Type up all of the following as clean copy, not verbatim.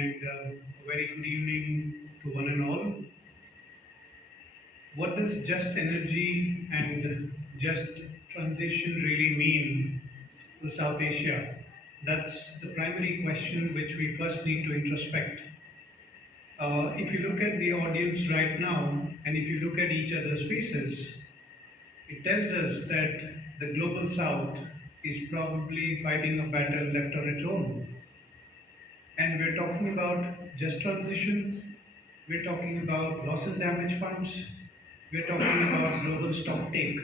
and very good evening to one and all. What does just energy and just transition really mean to South Asia? That's the primary question which we first need to introspect. If you look at the audience right now, and if you look at each other's faces, it tells us that the global South is probably fighting a battle left on its own. And we're talking about just transition, we're talking about loss and damage funds, we're talking about global stock take.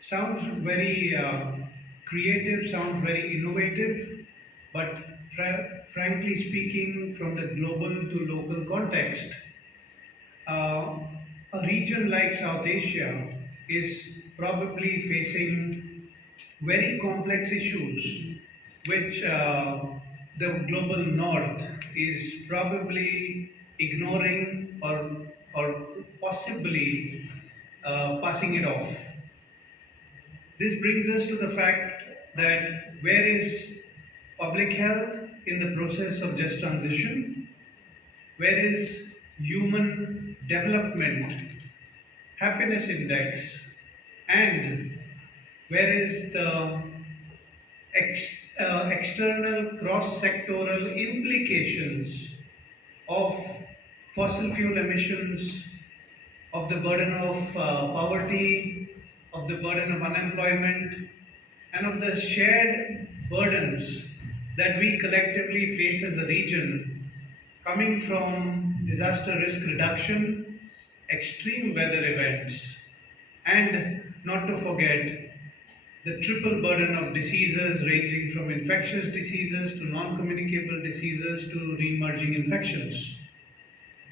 Sounds very creative, sounds very innovative, but frankly speaking, from the global to local context, uh, a region like South Asia is probably facing very complex issues which the global north is probably ignoring or possibly passing it off. This brings us to the fact that where is public health in the process of just transition? Where is human development, happiness index, and where is the external cross-sectoral implications of fossil fuel emissions, of the burden of poverty, of the burden of unemployment, and of the shared burdens that we collectively face as a region, coming from disaster risk reduction, extreme weather events, and not to forget the triple burden of diseases ranging from infectious diseases to non-communicable diseases to re-emerging infections.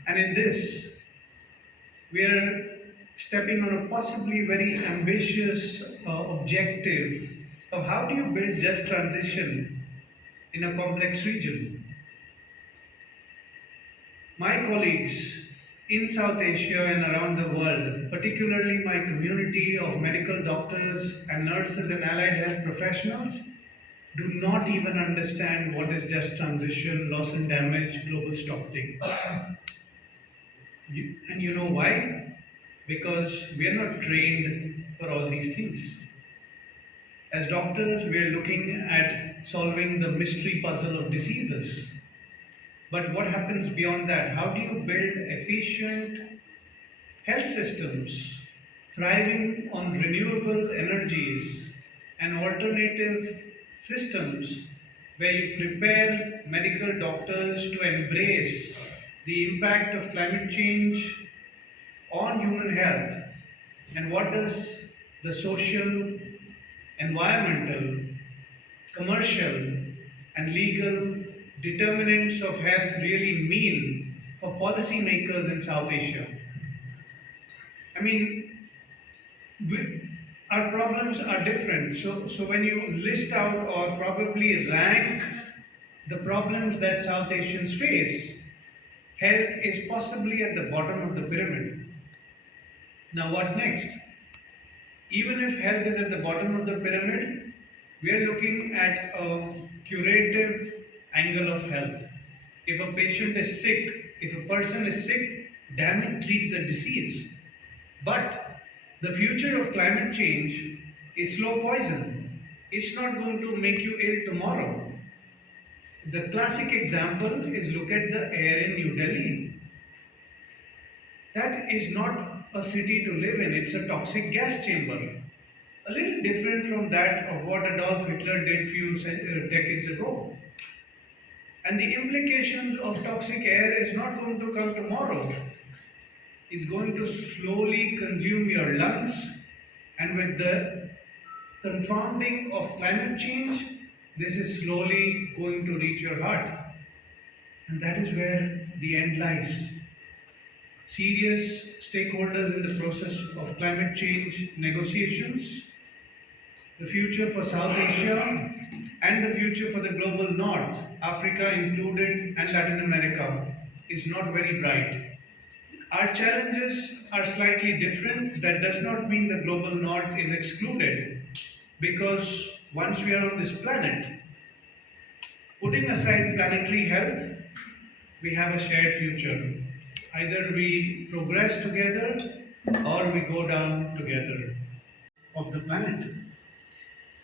And in this, we are stepping on a possibly very ambitious objective of how do you build just transition in a complex region. My colleagues in South Asia and around the world, particularly my community of medical doctors and nurses and allied health professionals, do not even understand what is just transition, loss and damage, global stocktake. And you know why? Because we are not trained for all these things. As doctors, we are looking at solving the mystery puzzle of diseases. But what happens beyond that? How do you build efficient health systems thriving on renewable energies and alternative systems where you prepare medical doctors to embrace the impact of climate change on human health, and what does the social, environmental, commercial, and legal determinants of health really mean for policymakers in South Asia? I mean, our problems are different. So when you list out or probably rank the problems that South Asians face, health is possibly at the bottom of the pyramid. Now, what next? Even if health is at the bottom of the pyramid, we are looking at a curative angle of health. If a patient is sick, if a person is sick, damn it, treat the disease. But the future of climate change is slow poison. It's not going to make you ill tomorrow. The classic example is look at the air in New Delhi. That is not a city to live in, it's a toxic gas chamber. A little different from that of what Adolf Hitler did few decades ago. And the implications of toxic air is not going to come tomorrow. It's going to slowly consume your lungs, and with the confounding of climate change, this is slowly going to reach your heart. And that is where the end lies. Serious stakeholders in the process of climate change negotiations, the future for South Asia, and the future for the global north, Africa included, and Latin America, is not very bright. Our challenges are slightly different. That does not mean the global north is excluded, because once we are on this planet, Putting aside planetary health, we have a shared future. Either we progress together or we go down together of the planet.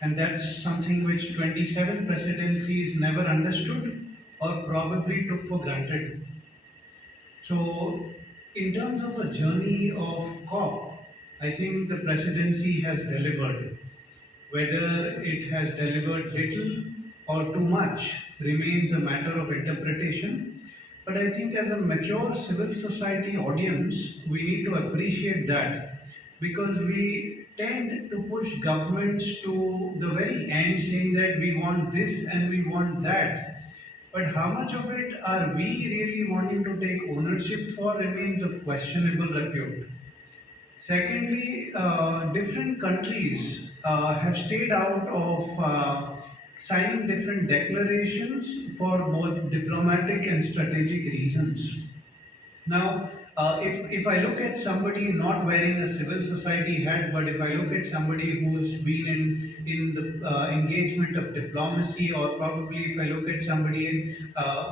And that's something which 27 presidencies never understood or probably took for granted. So, in terms of a journey of COP, I think the presidency has delivered. Whether it has delivered little or too much remains a matter of interpretation. But I think as a mature civil society audience, we need to appreciate that because we tend to push governments to the very end saying that we want this and we want that. But how much of it are we really wanting to take ownership for remains of questionable repute. Secondly, different countries have stayed out of signing different declarations for both diplomatic and strategic reasons. Now, if I look at somebody not wearing a civil society hat, but if I look at somebody who's been in the engagement of diplomacy, or probably if I look at somebody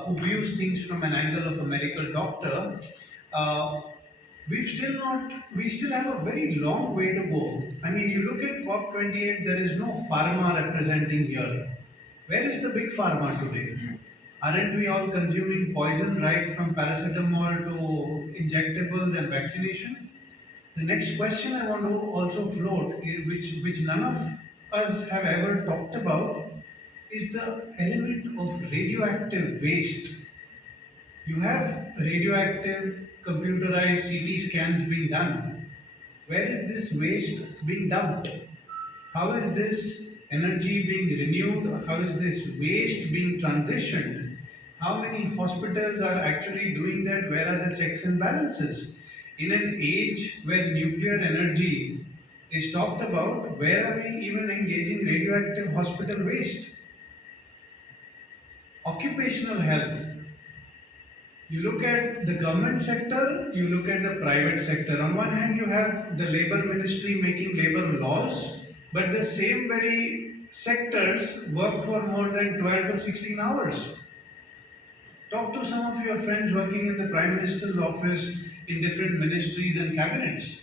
who views things from an angle of a medical doctor, uh, we still have a very long way to go. I mean, you look at COP28, there is no pharma representing here. Where is the big pharma today? Aren't we all consuming poison right from paracetamol to injectables and vaccination? The next question I want to also float, which none of us have ever talked about, is the element of radioactive waste. You have radioactive computerized CT scans being done. Where is this waste being dumped? How is this energy being renewed? How is this waste being transitioned? How many hospitals are actually doing that? Where are the checks and balances? In an age where nuclear energy is talked about, where are we even engaging radioactive hospital waste? Occupational health. You look at the government sector, you look at the private sector. On one hand, you have the labor ministry making labor laws, but the same very sectors work for more than 12 to 16 hours. Talk to some of your friends working in the Prime Minister's office in different ministries and cabinets.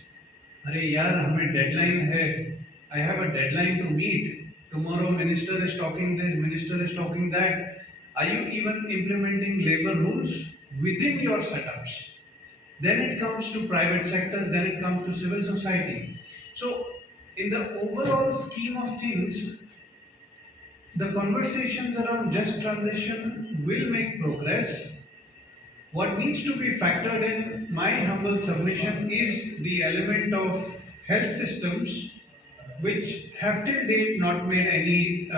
अरे यार हमें deadline है. I have a deadline to meet. Tomorrow minister is talking this, minister is talking that. Are you even implementing labor rules within your setups? Then it comes to private sectors, then it comes to civil society. So in the overall scheme of things, the conversations around just transition will make progress. What needs to be factored in, my humble submission, is the element of health systems which have till date not made any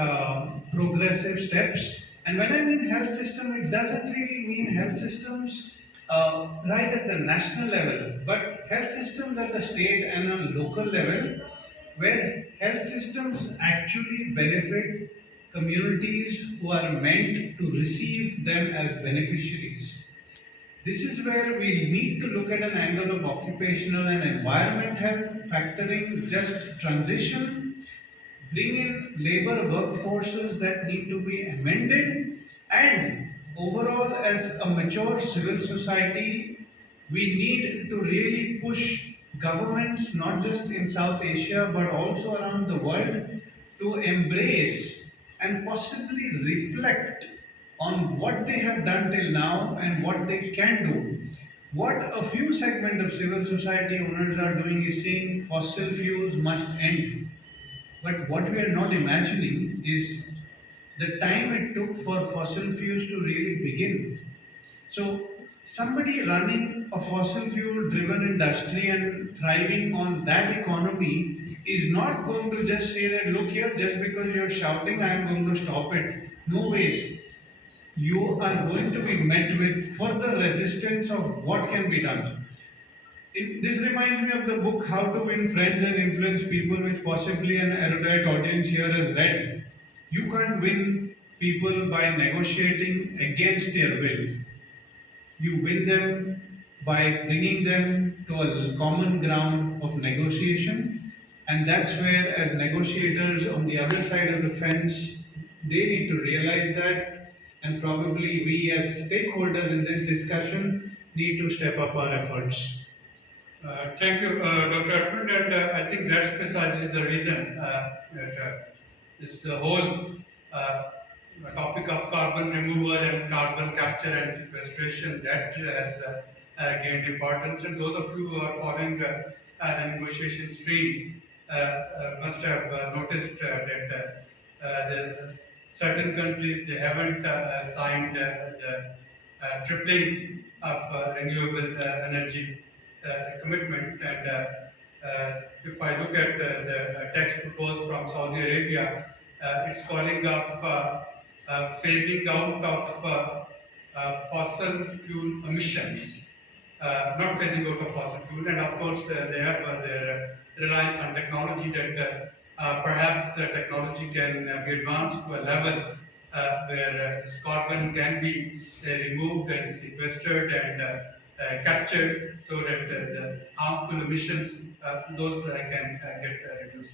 progressive steps. And when I mean health system, it doesn't really mean health systems right at the national level, but health systems at the state and a local level, where health systems actually benefit communities who are meant to receive them as beneficiaries. This is where we need to look at an angle of occupational and environment health, factoring just transition, bring in labor workforces that need to be amended, and overall, as a mature civil society, we need to really push governments, not just in South Asia but also around the world, to embrace and possibly reflect on what they have done till now and what they can do. What a few segment of civil society owners are doing is saying fossil fuels must end. But what we are not imagining is the time it took for fossil fuels to really begin. So, somebody running a fossil fuel driven industry and thriving on that economy is not going to just say that, look here, just because you're shouting, I am going to stop it. No ways. You are going to be met with further resistance of what can be done. This reminds me of the book How to Win Friends and Influence People, which possibly an erudite audience here has read. You can't win people by negotiating against their will. You win them by bringing them to a common ground of negotiation, and that's where, as negotiators on the other side of the fence, they need to realize that and probably we as stakeholders in this discussion need to step up our efforts. Thank you, Dr. Edmond, and I think that's precisely the reason that this whole topic of carbon removal and carbon capture and sequestration that has gained importance. And those of you who are following the negotiation stream must have noticed that the certain countries they haven't signed the tripling of renewable energy commitment. And if I look at the text proposed from Saudi Arabia, it's calling of phasing out of fossil fuel emissions, not phasing out of fossil fuel. And of course, they have their reliance on technology that perhaps technology can be advanced to a level where this carbon can be removed and sequestered and captured so that the harmful emissions, those can get reduced.